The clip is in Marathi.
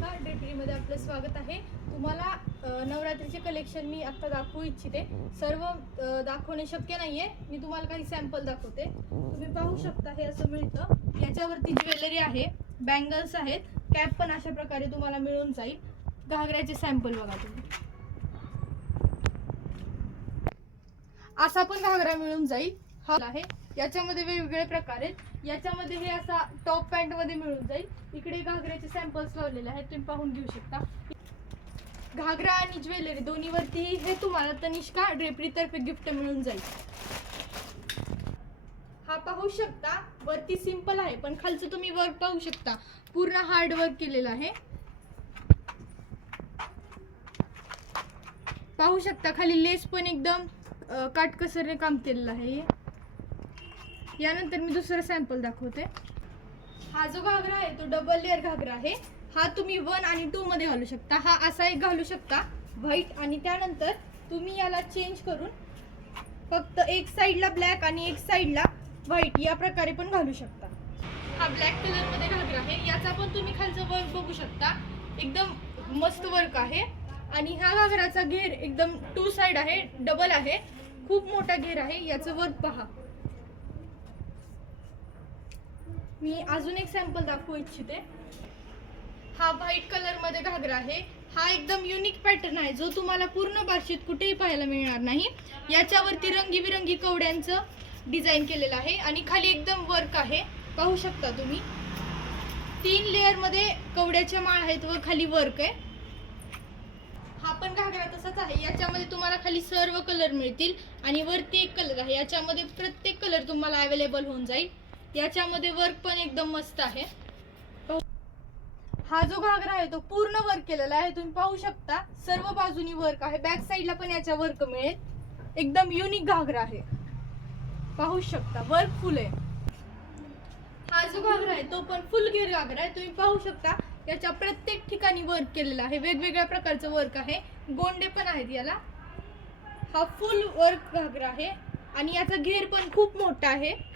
ज्वेलरीमध्ये आपलं स्वागत आहे. तुम्हाला नवरात्रीचे कलेक्शन मी आता दाखवू इच्छिते. सर्व दाखवणे शक्य नाहीये. मी तुम्हाला काही सॅम्पल दाखवते. तुम्ही पाहू शकता हे असं मिळतं. याच्यावरती ज्वेलरी आहे बँगल्स आहेत. कॅप पण अशा प्रकारे तुम्हाला मिळून जाईल. घागऱ्याचे सॅम्पल बघा तुम्ही. असा पण घागरा मिळून जाईल. हा आहे. याच्यामध्ये वेगवेगळे प्रकार आहेत. याच्यामध्ये हे असा टॉप पॅन्टमध्ये मिळून जाईल. इकडे घागऱ्याचे सॅम्पल्स लावलेले आहेत. तुम्ही पाहून घेऊ शकता. घागरा आणि ज्वेलरी दोन्हीवरती हे तुम्हाला तनिष्का ड्रेपरीतर्फे गिफ्ट मिळून जाईल. हा पाहू शकता. वरती सिंपल आहे पण खालचं तुम्ही वर्क पाहू शकता. पूर्ण हार्ड वर्क केलेलं आहे. पाहू शकता खाली लेस पण एकदम काटकसरने काटकसरीने काम केलेलं आहे. यानंतर मी दुसरं सॅम्पल दाखवते. हा जो घागरा आहे तो डबल लेअर घागरा आहे. हा तुम्ही वन आणि टू मध्ये घालू शकता. हा असा एक घालू शकता व्हाईट आणि त्यानंतर तुम्ही याला चेंज करून फक्त एक साईडला ब्लॅक आणि एक साईडला व्हाईट या प्रकारे पण घालू शकता. हा ब्लॅक कलरमध्ये घागरा आहे. याचा पण तुम्ही खालचं वर्क बघू शकता. एकदम मस्त वर्क आहे. आणि ह्या घागराचा घेर एकदम टू साइड आहे डबल आहे. खूप मोठा घेर आहे. याचं वर्क पहा. मी अजून एक सॅम्पल दाखवू इच्छिते. हा व्हाईट कलरमध्ये घागरा आहे. हा एकदम युनिक पॅटर्न आहे जो तुम्हाला पूर्ण बार्शीत कुठेही पाहायला मिळणार नाही. याच्यावरती रंगीबिरंगी कवड्यांचं डिझाईन केलेलं आहे आणि खाली एकदम वर्क आहे. पाहू शकता तुम्ही. तीन लेअरमध्ये कवड्याच्या माळ आहेत व खाली वर्क आहे. हा पण घागरा तसाच आहे. याच्यामध्ये तुम्हाला खाली सर्व कलर मिळतील आणि वरती एक कलर आहे. याच्यामध्ये प्रत्येक कलर तुम्हाला अवेलेबल होऊन जाईल. याच्यामध्ये वर्क पण एकदम मस्त आहे. हो. हा. जो घागरा आहे तो पूर्ण वर्क केलेला आहे. तुम्ही पाहू शकता सर्व बाजूनी वर्क आहे. बॅक साईडला पण याच्या वर्क मिळेल. एकदम युनिक घागरा आहे. पाहू शकता वर्क फुल आहे. हा जो घागरा आहे तो पण फुल घेर घागरा आहे. तुम्ही पाहू शकता याच्या प्रत्येक ठिकाणी वर्क केलेला आहे. वेगवेगळ्या प्रकारचं वर्क आहे. गोंडे पण आहेत याला. हा फुल वर्क घागरा आहे. आणि याचा घेर पण खूप मोठा आहे.